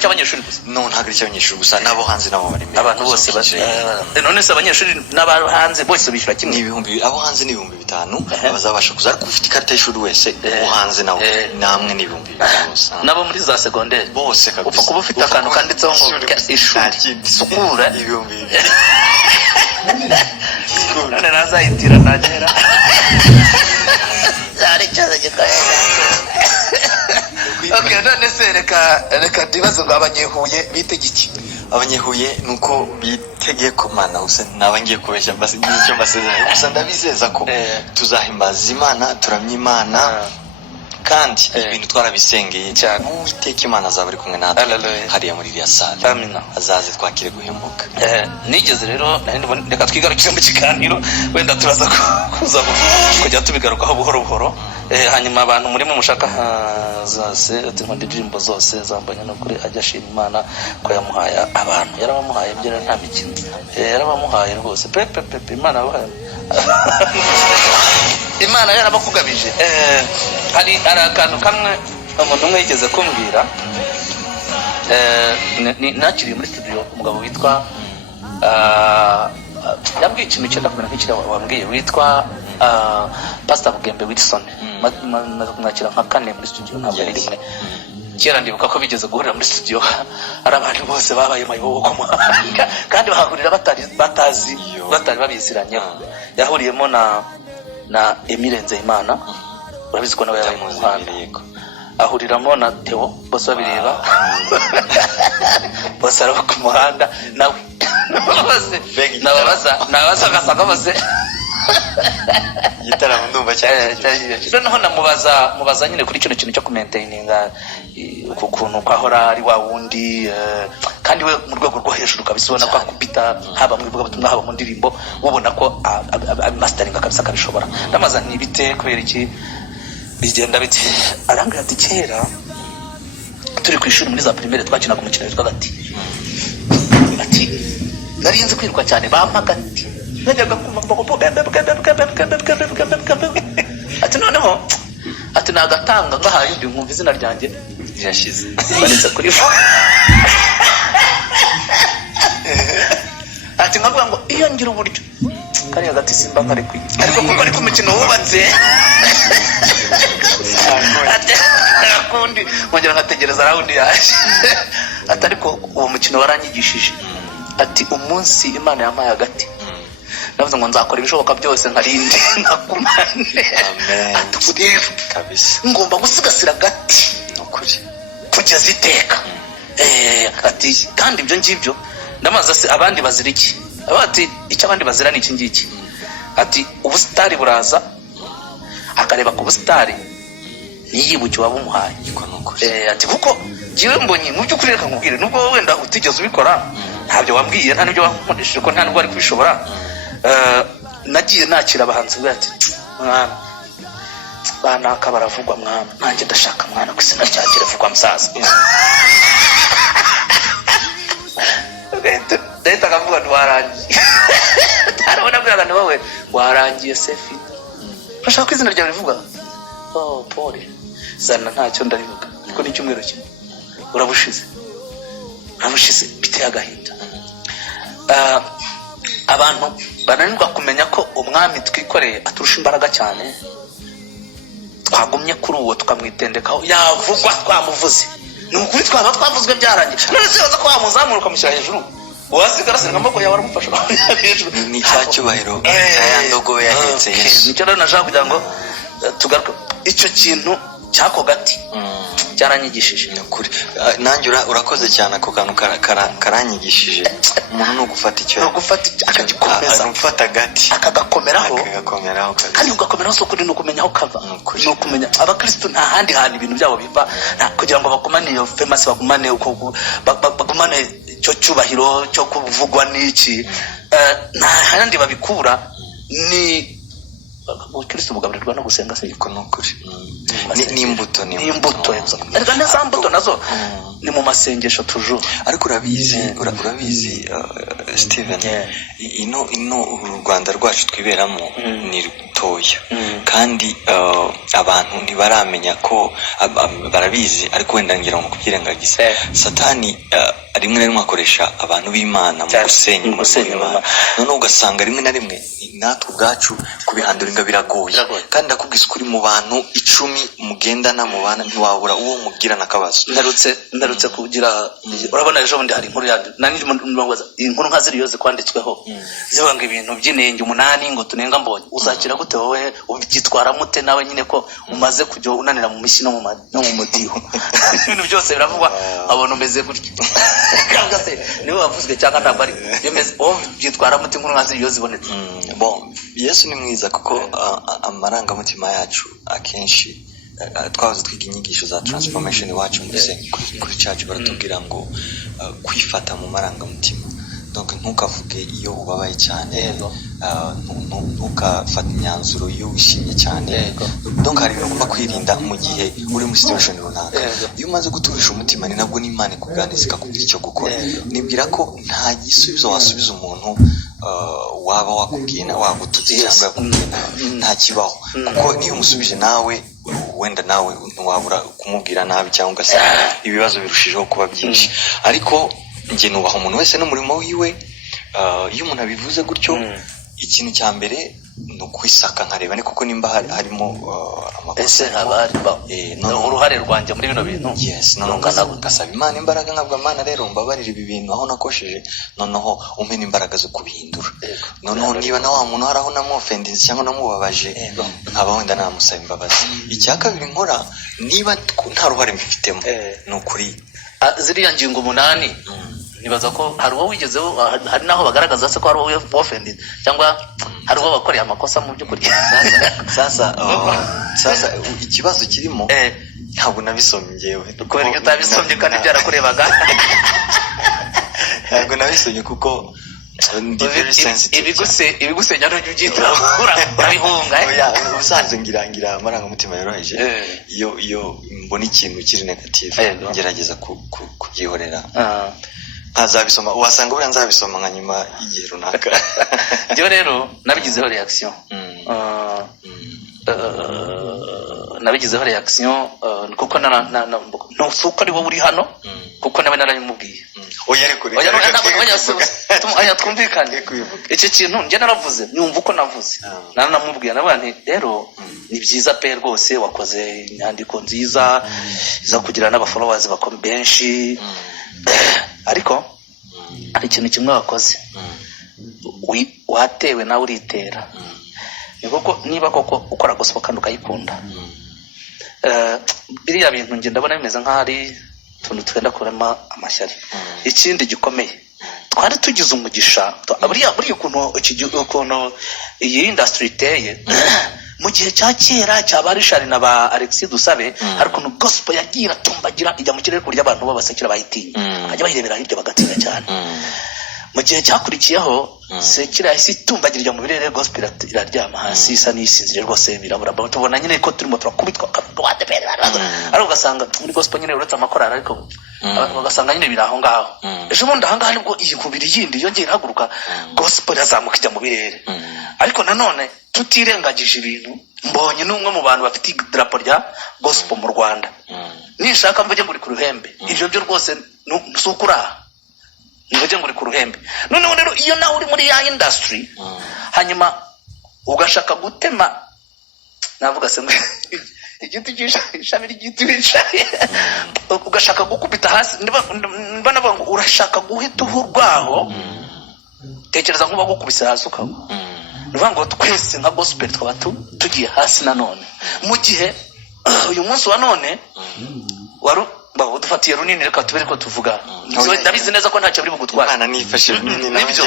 cy'abanyeshuri gusa no ntabwo cy'abanyeshuri gusa nabo hanze nabo bari abantu bose none se abanyeshuri n'abari hanze bose bishyura kimwe n'ibihumbi abo hanze n'ibihumbi 5 bazabasha kuza ariko ufite ikarita y'ishuri wese hanze nawo namwe n'ibihumbi gusa nabo muri za secondaire bose kabisa upfa kuba ufite akantu kanditseho ngo ishuri sukura ibihumbi none nazayitira nagera ari cyaza gikaye Okay, none se reka dibazo ngo abanyehuye bitegiki abanyehuye nuko bitege ko mana use nabangiye kubeshya mbase n'icyo mbasezeranye gusa ndabizeza ko tuzahimbaza Imana turamya Imana kandi ibintu twarabisengeye cyane Uwiteka Imana azaba ari kumwe natwe hariya muri iriya sale amina azaze twakire guhemuka nigeze rero reka twigarukire mu kiganiro wenda turaza kuza kujya tubigarukaho buhoro buhoro hanyuma abantu murimo mushaka zase indirimbo zose zambanye no kuri ajya ashima Imana ko yamuhaye abantu yarabamuhaye byera nta mikino yarabamuhaye rwose pepe Imana yabahaye Imana yarabakugabije hari akantu kamwe umuntu umwe yigeze kumbwira nakiriye muri studio umugabo witwa yambwiye ikintu cyenda kumera nk'ikira wambwiye witwa Pastor Bugembe Wilson mwakira nka kane muri studio ntabwo ari rimwe kera ndibuka ko bigeze guhurira muri studio ari abantu bose babaye mayibo ko muhanga kandi bahurira batazi babiziranye yahuriyemo na Emile Nzeyimana urabizi ko nawe yabaye mu muhanda ahuriramo na Theo bose babireba bose araba ku muhanda nawe bose nabaza gasanga bose gitaramo ndumva cyane noneho mubaza nyine kuri kino kintu cyo kumaintaininga ukuntu kwahora ari wa wundi kandi we mu rwego rwo hejuru kabisa ubona ko akubita haba mu bivuga butumwa haba mu ndirimbo ubona ko mastering kabisa kabishobora ndamaza ntibite kubera iki bigenda biti arambwira ati kera turi ku ishuri muri za primaire twakinaga umukino witwa gati ati narinze kwiruka cyane bampagati najyaga kumva ati noneho ati nagatanga ngahaye ndi nkumva izina ryanjye rirashize banitse kuri ati nkavuga ngo iyo ngira uburyo kari hagati simba kare kwi ariko kuko ari ku mukino wubatse ati akundi ngongera nkategereza rawundi yaje ati ariko uwo mukino waranyigishije ati umunsi Imana yampaye hagati navuze ngo nzakora ibishoboka byose nkarinde nakumane amen kabisa ngomba gusigasira gati nokuri kugeza iteka ati kandi ibyo ngibyo ndamaza se abandi baziriki abati icyo abandi bazira ni iki ngiki ati ubustari buraza akareba ku bustari niyibuke wabumuhaye ati kuko jiwe mbonye mu byukuri reka nkubwire nubwo wenda utigeze ubikora ntabyo wambwiye nta nibyo wankoresheje ko nta nubwo ari kubishobora nagiye nakira abahanzi bati mwana banaka baravugwa mwana nanjye ndashaka mwana ku izina rya kiravugwa musaza Deta kavuga ntiwarangiye tarabona bwaga ni wowe warangiye sefi urashaka ko izina ryawe rivuga Paul zana ntacyo ndarivuga kuko ni cyumweru kimwe urabushize biteye agahinda abantu bananirwa kumenya ko umwami twikoreye aturusha imbaraga cyane twagumye kuri uwo tukamwitendekaho yavugwa twamuvuze ni ukuri twaba twavuzwe byarangiye none se waza ko wamuzamura ukamushyira hejuru wasigara se ngamako yawe aramufasha hejuru ni cyacubahiro cyayandogo yahetse Yesu nicyo rero nashaka kugira ngo tugaruke icyo kintu cyako gati cyaranyigishije n'ukuri nanjye urakoze cyane ako kantu karanyigishije umuntu no gufata icyo akagikomeza gufata gati akagakomeraho kandi ugakomeraho so kuri no kumenya aho kava no kumenya abakristo nta handi hantu ibintu byabo biva kugira ngo bakomane iyo famous bagumane cyo cyubahiro cyo kuvugwa n'iki nta handi babikura ni Kristo bugaburirwa no gusenga se iko nokuri ni imbuto ariko neza mbuto nazo ni mu masengesho toujours ariko urabizi Steven ino u Rwanda rwacu twiberamo ni gatoya kandi abantu ntibaramenya ko barabizi ariko wenda ngira ngo kubyirengagiza satani rimwe na rimwe akoresha abantu b'Imana mu gusenya none ugasanga rimwe na rimwe natwe ubwacu kubihanduringa biragoye kandi ndakubwisa kuri mu bantu 10 mugendana mu bana ntiwabura uwo mugirana akabazo. Ndarutse kugira urabona ejo bundi hari inkuru nanjye inkuru nka ziri yose kwanditsweho zibanga ibintu by'inenge 8 ngo tunenga mbonye uzakira gute wowe ubyitwara mute nawe nyine ko umaze kujya unanira mu mishyi no mu mudiho ibintu byose biravugwa abona umeze gutyo kanga se niwe wavuzwe cyangwa ntabwo ari bimeze byitwara mute inkuru nka ziri yose zibonetse. Bon, Yesu ni mwiza kuko amarangamutima yacu akenshi twavuze twiga inyigisho za transformation iwacu kuri church baratubwira ngo kwifata mu marangamutima. Donc ntukavuge iyo ubabaye cyane, ntukafata imyanzuro iyo wishimye cyane. Donc hari ibintu ugomba kwirinda mu gihe uri muri situation runaka. Iyo umaze guturisha umutima ni nabwo n'Imana ikuganiriza ikakubwira icyo gukora. Nibwira ko nta gisubizo wasubiza umuntu waba wakubwira wagututse cyangwa yakubwira nta kibaho, kuko niyo umusubije nawe wenda nawe ntiwabura kumubwira nabi cyangwa se ibibazo birushijeho kuba byinshi. Ariko njye nubaha umuntu wese n'umurimo wiwe. Iyo umuntu abivuze gutyo ikintu cya mbere no kwisaka nkareba ni kuko nimba harimo amakosa uruhare rwanjye muri bino bintu. Yes, ngasaba Imana imbaraga nkabwa Imana rero mbabarira ibi bintu aho nakosheje, noneho umpe imbaraga zo kubihindura. Noneho niba na wa muntu haraho namofendinze cyangwa namubabaje nkaba wenda namusaba imbabazi. Icya kabiri nkora niba nta ruhare mbifitemo ni ukuri ziriya ngingo 8 nibaza ko hari uwo wigezeho, hari naho bagaragaza se ko hari uwo offended cyangwa hari uwo bakoreye amakosa mu by'ukuri. Sasa ikibazo kirimo ntabwo nabisomye ngewe. Kubera iyo utabisomye kandi byarakurebaga. Ntabwo nabisomye kuko ndi very sensitive. Ibigusenya n'ujya ubyita urabihunga. Ubusanzwe ngira amarangamutima yoroheje. Iyo mbona ikintu kiri negative ngerageza kubyihorera. Azabisoma wasanga buri nzabisoma nka nyuma y'igihe runaka. Njyewe rero nabigizeho reaction. Nabigizeho reaction kuko ntusuko ari wowe uri hano kuko nawe narabimubwiye. Oya ariko oya twumvikane icyo kintu njye naravuze nyumva uko navuze naramubwiye nabandi rero ni byiza pe rwose wakoze inyandiko nziza iza kugira n'aba followers benshi, ariko hari ikintu kimwe wakoze watewe nawe uritera. Ni koko niba koko ukora gospel kandi ukayikunda, biriya bintu nge ndabona bimeze nk'ahari tuntu twenda kurema amashyari. Ikindi gikomeye twari tugize umugisha buriya ukuntu iyi industry iteye mu gihe cya kera cyaba Richard na ba Alexis Dusabe, hari ukuntu gospel yagira tumbagira ijya mu kirere kurya abantu babasekera bayitinya akajya bayirebera hirya bagatinya cyane. Mu gihe cyakurikiyeho sekira isi tumbagirira mu birere gospel iraryama hasi isa n'isinzire rwose birabura. Tubona nyine ko turimo turakubitwa ari ugasanga muri gospel nyine uretse amakorara ariko ugasanga nyine biraho ngaho. Ejo bundi ahangaha nibwo iyi kubiri yindi yongera haguruka gospel yazamuka ijya mu birere. Ariko nanone tutirengagije ibintu, mbonye n'umwe mu bantu bafite idarapo rya gospel mu Rwanda. Nishaka mvuge ngo uri ku ruhembe, ibyo byo rwose nusukura mvuge ngo uri ku ruhembe. Noneho rero iyo nawe uri muri ya industry hanyuma ugashaka gutema, navuga se igiti cy'ishami ry'igiti wicaye ugashaka gukubita hasi, mba navuga ngo urashaka guhita uhurwaho, tekereza nk'uba gukubise hasi ukagwa. Nivuga ngo twese nka gospel twaba tugiye hasi nanone, mu gihe uyu munsi wa none waru dufatiye runini reka tubere ko tuvuga. Ndabizi neza ko ntacyo biri bugutwara. Nifashe runini nibyo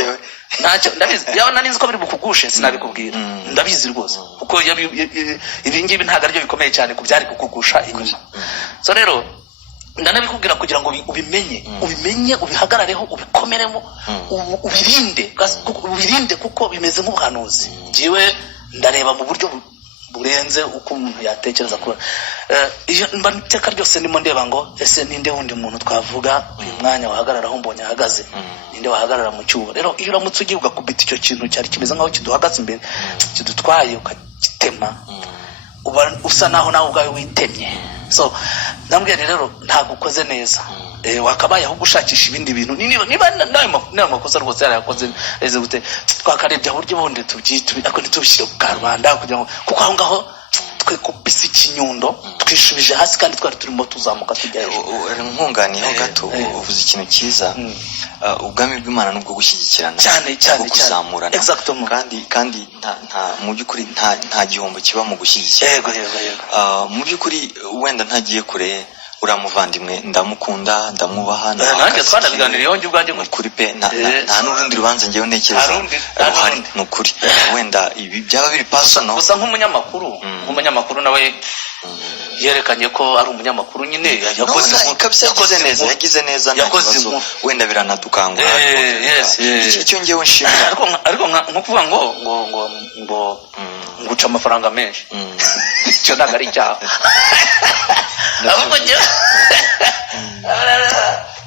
ntacyo ndabizi, yawe nanizi ko biri bukugushe sinabikubwira. Ndabizi rwose kuko ibi ngibi ntago aribyo bikomeye cyane kubyari kukugusha inyuma. So rero ndanabikubwira kugira ngo ubimenye ubihagarareho ubikomeremo ubirinde kuko bimeze nk'ubuhanuzi. Jiwe ndareba mu buryo burenze uko umuntu yatekereza kuba iyo mbaniteka ryose ndimo ndeba ngo ese ninde wundi muntu twavuga uyu mwanya wahagararaho mbonye ahagaze, ninde wahagarara mu cyuho. Rero iyo uramutse ugiye ugakubita icyo kintu cyari kimeze nkaho kiduhagaze imbere kidutwaye kwitema uba usa naho nawe ubwawe witemye. So ndambwira rero ntabwo ukoze neza. Wakabaye aho gushakisha ibindi bintu niba nayo makosa rwose yarakoze eze gute twakarebye uburyo bundi ako ntitubishyire ku karubanda kugira ngo kuko aho ngaho twekupisa ikinyundo twishubije hasi kandi twari turimo tuzamuka tujya nkunganiyeho gato uvuze ikintu cyiza. Ubwami bw'Imana nubwo gushyigikirana cyane kuzamurana kandi nta mu by'ukuri nta gihombo kiba mu gushyigikira. Yego mu by'ukuri wenda ntagiye kure uramuvandimwe ndamukunda ndamwubaha nanjye twanabiganiriye yonje ubwanjye kuri pe nta n'urundi rubanza ngewe ntekereza ruhari n'ukuri wenda ibi byaba biri personal gusa nk'umunyamakuru nawe yerekanye ko ari umunyamakuru nyine yagize neza ntakibazo wenda biranadukangura icyo ngewe nshimira ariko nko kuvuga ngo nguca amafaranga menshi icyo ntabwo ari icyaha.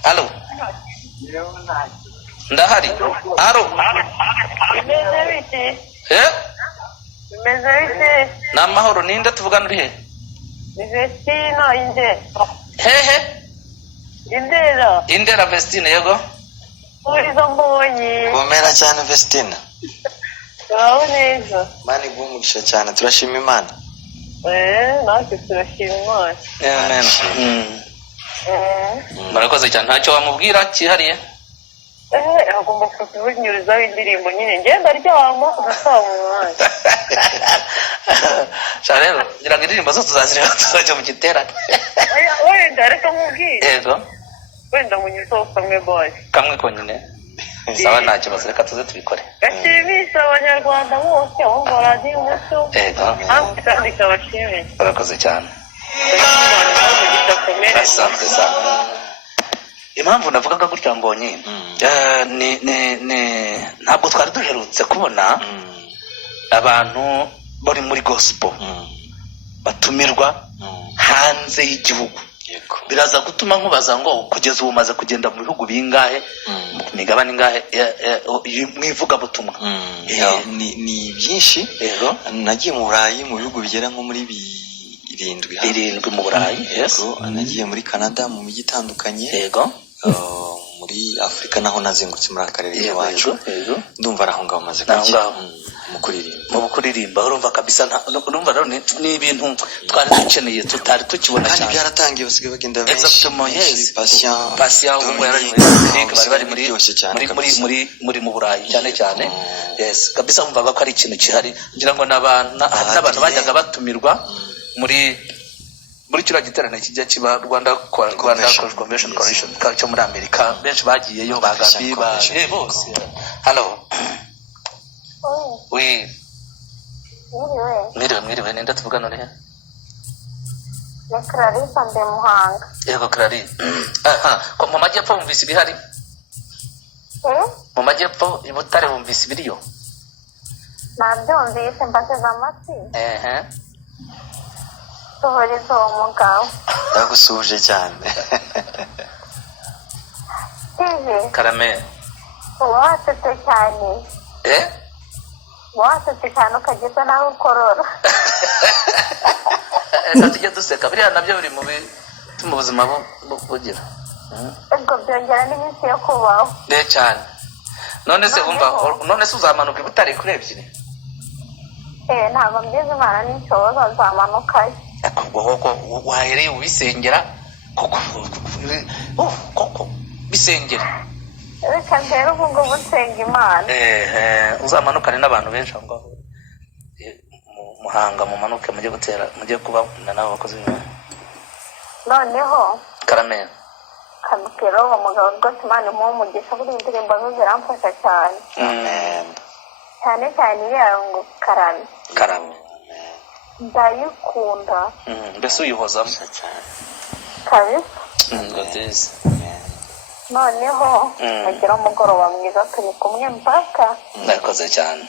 Halo ndahari. Halo bimeze bite ni amahoro. ninde tuvugana uri he? Vestino inde hehe Indera Vestine. Yego urizo mbonye komera cyane Vestine. uraho neza Imana igumugisha cyane turashima Imana. natwe turashima Imana. Amen. Murakoze cyane. Ntacyo wamubwira cyihariye? Agomba kutuvunyurizaho indirimbo nyine ngenda ryama ugasaba mu mwanya. Rero ngira ngo indirimbo zose tuzazireba tuzajya mu giterane. Wenda reka mubwire. Yego Wenda munyuzeho kamwe boy. Kamwe konyine. Sawa nta kibazo reka tuze tubikore. Gashimisha abanyarwanda bose bumva radiyo umuco. Yego kandi kabashimire. murakoze cyane. Asante sana. Impamvu navugaga gutya mbonye ntabwo twari duherutse kubona abantu bari muri gospel batumirwa hanze y'igihugu. Biraza gutuma nkubaza ngo kugeza ubu maze kugenda mu bihugu bingahe mu migabane ingahe mwivuga butumwa? Ni byinshi. Nagiye mu Burayi mu bihugu bigera nko muri birindwi mu Burayi. Nagiye muri Canada mu mijyi itandukanye. Yego muri Afrika naho nazengurutse muri akarere iwacu. Ndumva araho ngaho maze kujya mu kuririmba. Urumva kabisa urumva rero ni ibintu twari dukeneye tutari tukibona cyane. Kandi byaratangiye basigaye bagenda benshi. Patient ubwo yari muri mu Burayi cyane. Yes kabisa umvaga ko ari ikintu kihari. Ngira ngo n'abantu bajyaga batumirwa muri kiriya giterane kijya kiba Rwanda Convention Coalition cyo muri Amerika. Benshi bagiyeyo bagabi bose. Halo oui mwiriwe ninde tuvugana uri he? Clarisse mbe Muhanga. Yego Clarisse. Ko mu majyepfo bumvise ibihari? Mu majyepfo i Butare bumvise ibiriyo? Nabyumvise mbateze amatwi. Sohoreza uwo mugabo. Ndagusuhuje cyane. Karame. Wasetse cyane. Wasetse cyane ukageza naho ukorora. Tujya duseka biriya nabyo biri mu buzima bugira. Ubwo byongera n'iminsi yo kubaho. Cyane. None se uzamanuka i Butare kuri ebyiri? Ntabwo mbizi Imana n'inshoboza nzamanukayo. Koko wahereye ubisengera koko bisengera. Reka mbere ubu ngubu nsenga Imana. Uzamanukane n'abantu benshi aho ngaho Muhanga mumanuke mujye kuba n'abakozi b'Imana. Noneho Karame kamukero uwo mugabo rwose Imana imuha umugisha buri indirimbo ze ziramfasha cyane. Cyane iriya ngo Karame ndayikunda. Mbese uyihozamo kabisa. Noneho mugira umugoroba mwiza turi kumwe mpaka. Murakoze cyane.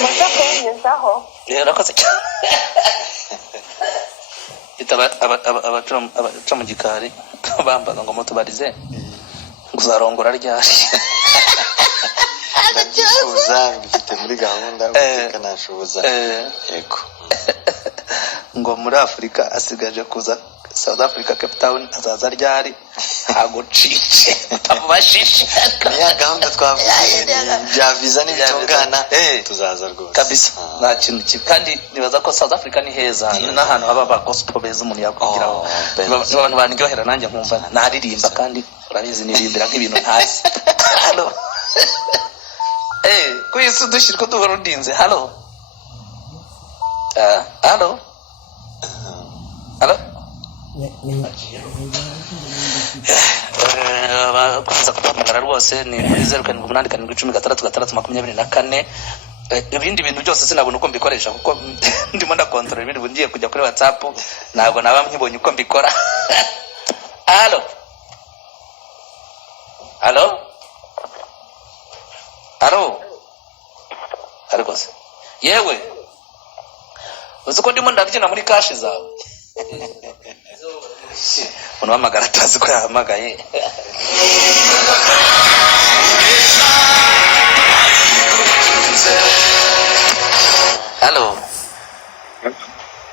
Muze kuyigezaho. Murakoze cyane. abaca mu gikari bambaga ngo mutubarize uzarongora ryari. ndabyifuza mbifite muri gahunda Uwiteka nashoboza yego ngo muri Afurika asigaje kuza South Africa Cape Town azaza ryari agucice utamubashishe niya gahunda twavuze bya visa n'ibitungana tuzaza rwose kabisa nta kintu kandi nibaza ko South Africa ni heza n'ahantu haba ba gospel beza umuntu yakugiraho abantu bandyohera nanjye nkumva naririmba kandi urabizi nirimbira nk'ibintu ntazi halo kuyisi dushiriko duhora undinze halo halo halo kuza kutamagara rwose ni 0787163624 ibindi bintu byose sinabona uko mbikoresha kuko ndimo ndakontrola ibindi bungiye kujya kuri WhatsApp ntabwo naba nkibonye uko mbikora halo halo halo rwose yewe uzi ko ndimo ndabyina muri kashi zawe umuntu wamagara atazi ko yahamagaye halo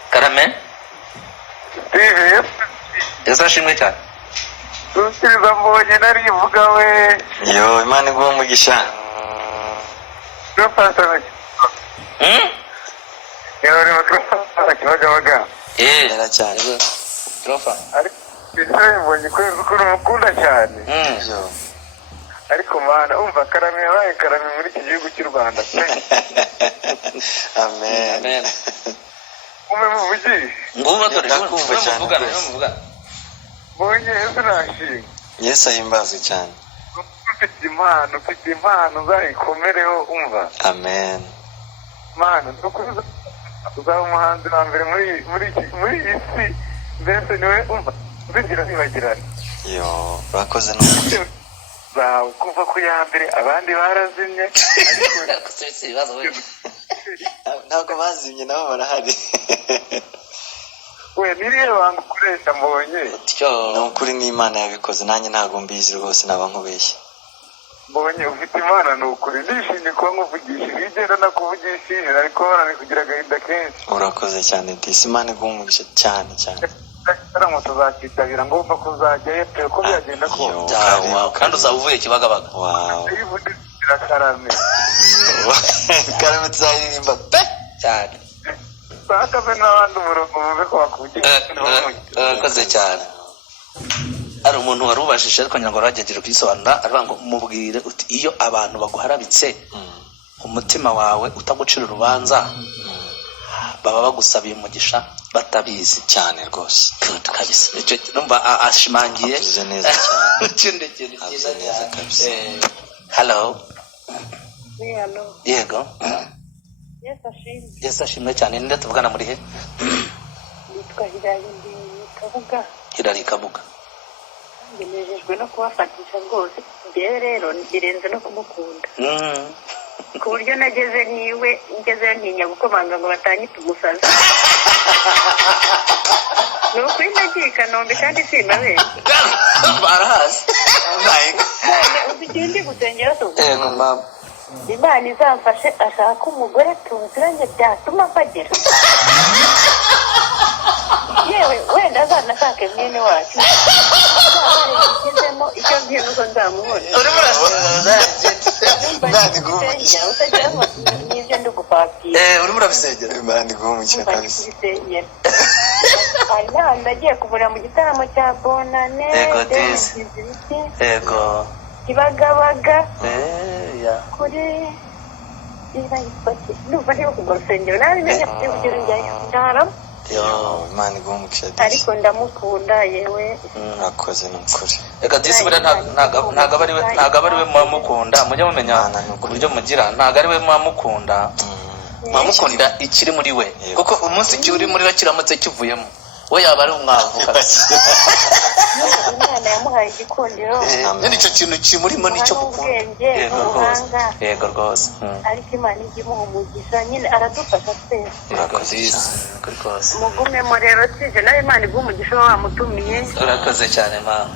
Karame yazashimwe cyane Tusiza mbonye narivuga we yo Imana iguha umugisha Rufasa Yori makrofasa kibagabaga era cyane Rofa ariko bisaye mbonye ko mukunda cyane yo ariko mana umva Karame yabaye Karame muri iki gihugu cy'u Rwanda amen umuvugisha nguba dore ndakumva cyane muvuga mbonye Yesu nashimye Yesu ahimbazwe cyane ufite impano uzayikomereho umva amen mana ntukuza uzaba umuhanzi wa mbere muri iyi si mbese niwe umva uzigira ntibagirane yo urakoze n'ukuri zawe kuva ku ya mbere abandi barazimye ntabwo bazimye nabo barahari we niriye banga ukoresha mbonye ni ukuri n'Imana yabikoze nanjye ntabwo mbizi rwose naba nkubeshye mbonye ufite imana ni ukuri nishimye kuba nkuvugishije iyo ugenda nakuvugishije ariko kugira agahinda kenshi urakoze cyane disi Imana iguha umugisha cyane cyane igitaramo tuzakitabira ngo upfa kuzajyayo pe ko byagenda kose kandi uzaba uvuye Kibagabaga Karame Karame tuzaririmba pe cyane bakaze n'abandi umurongo muve ko bakuvugisha urakoze cyane ari umuntu wari ubashije ariko nyangwa rwagejeje kwisobanura aravuga ngo mubwire uti iyo abantu baguharabitse umutima wawe utagucira urubanza baba bagusabiye umugisha batabizi cyane rwose kabisa icyo numva ashimangiye neza cyane ikindi kintu cyiza neza kabisa hello yego Yesu ashimwe cyane ninde tuvugana muri he Nitwa Hilary Kabuga ngenejejwe no kubafatisha rwose njyewe rero ndirenze no kumukunda ku buryo nageze niwe ngeze ntinya gukomanga ngo batanyita umusazi ni ukuri nagiye i Kanombe kandi simabeshya barahazi uzi igihe ndi gusengera tuzi yego mama Imana izamfashe ashaka umugore tuziranye byatuma mpagera yewe wenda azanashake mwene wacu azarengizemo icyo mbwiye nuko nzamubona urimo urasoza utagira ngo n'ibyo ndi gupapira urimo urabisengera Imana iguha umugisha kabisa hari n'ahantu nagiye kuvura mu gitaramo cya Bonane yego disi yego Kibagabaga ya kuri numva ndiho kugwa rusengero nabi menya kugera njyayo ndaramo yo Imana iguha umugisha ariko ndamukunda yewe urakoze n'ukuri reka disi buriya ntabwo ari we mwamukunda mujye mumenya uburyo mugira ntabwo ari we mwamukunda mwamukunda ikiri muri we kuko umunsi kiri muri we kiramutse kivuyemo we yaba ari umwavu Imana yamuhaye igikundiro nicyo kintu kimurimo nicyo gukunda yego rwose ariko Imana ijya imuha umugisha nyine aradufasha twese mugumemo rero tije nawe Imana iguha umugisha wamutumiye urakoze cyane mama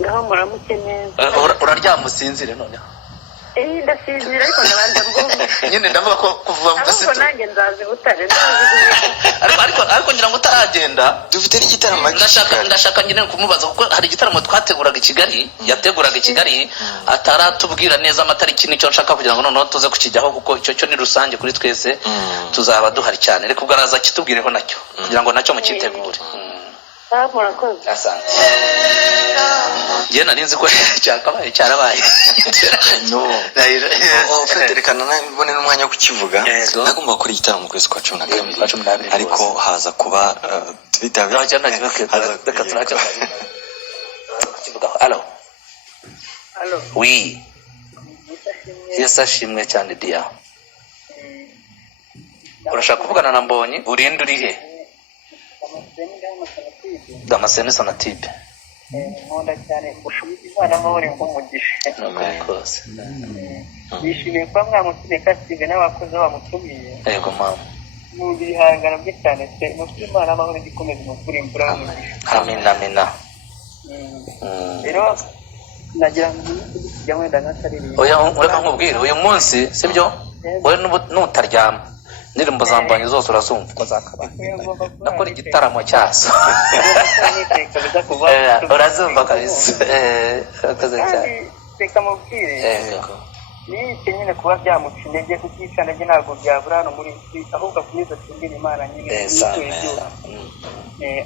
ngaho muramuke neza uraryama usinzire noneho ndasinzira ariko ndabanza mbumva nyine ndavuga ko kuva mu ahubwo nanjye nzazi Butare ariko ngira ngo utaragenda dufite n'igitaramo ndashaka nyine kumubaza kuko hari igitaramo twateguraga i Kigali yateguraga i Kigali ataratubwira neza amatariki nicyo nshaka kugira ngo noneho tuze kukijyaho kuko icyo cyo ni rusange kuri twese tuzaba duhari cyane reka ubwo araza kitubwireho nacyo kugira ngo nacyo mukitegure. murakoze. Asante. Njye nari nzi ko cyakabaye cyarabaye. No. Federikana nabone n'umwanya wo kukivuga. Nagomba gukora igitaramo mu kwezi kwa 12. Ariko haza kuba twitabe. Reka turacyo. Allo. Allo. Oui. Yes, ashimwe cyane dia. Urashaka kuvugana na Mbonyi? Urinde uri he? Damascene Sonatube. Nkunda cyane ushubiza Imana amahoro nk'umugisha. Rwose. Bishimiye kuba mwamutumiye Kasige n'abakozi bamutumiye. Yego mama. Mu bihangano bye cyane se mutumiye Imana amahoro gikomeza mu kuri imvura y'umugisha. Amina. Rero nagira ngo kujya wenda nkataririye. Oya ureka nkubwire uyu munsi sibyo? Wowe n'utaryama. Ndirimbo zambanye zose urazumva ko zakabaye. Nakora igitaramo cyazo. Urazumva kabisa. Akaze cyane. Reka mubwire. Ni nyine kuba byamuca intege kuko intege ntabwo byabura hano muri isi ahubwo akomeza kumbira Imana nyine.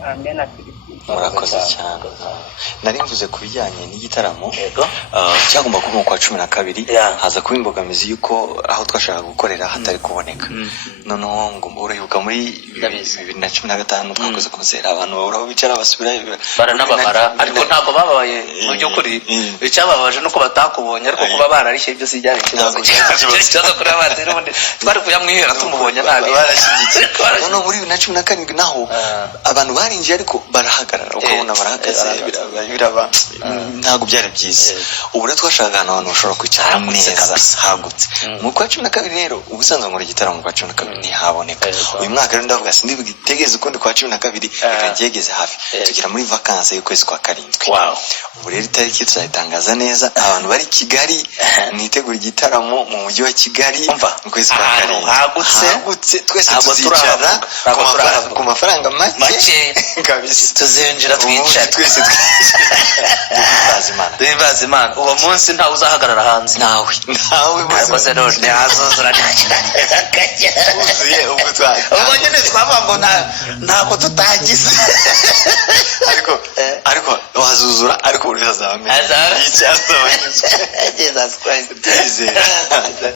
Amen ati. Murakoze cyane. Nari mvuze ku bijyanye n'igitaramo cyagomba kuba mu kwa 12 haza kuba imbogamizi yuko aho twashaka gukorera hatari kuboneka. Noneho ngo uribuka muri 2015 twakoze konsera abantu bahora bicara basubira baranababara ariko ntabwo babaye mu by'ukuri icyababaje nuko batakubonye ariko kuba bararishe ibyo sijyane ikibazo cyazo kuri abandi n'ubundi twari kuyamwihera tumubonye nabi barashyigikira. Noneho muri 2017 naho abantu barinjiye ariko barahagarara ukabona barahagaze biraba ntabwo byari byiza. Ubu rero twashaka abantu bashobora kwicara neza hagutse. Mu kwa 12 rero ubusanzwe muri igitaramo kwa 12 ntihaboneka. Uyu mwaka rero ndavuga sindi bwitegeze ukundi kwa 12 reka ngegeze hafi tugira muri vacances y'ukwezi kwa 7. Ubu rero itariki tuzayitangaza neza abantu bari Kigali mwitegura igitaramo mu mujyi wa Kigali mu kwezi kwa 7 hagutse twese tuzicara ku mafaranga make kabisa tuzinjira twicara twese duhimbaza Imana. Uwo munsi ntawe uzahagarara hanze nawe bose none azuzura uzuye ubwo nyine twavuga ngo ntabwo tutagize ariko wazuzura ariko buri hazaba azaba yicyasaba Jesus Christ.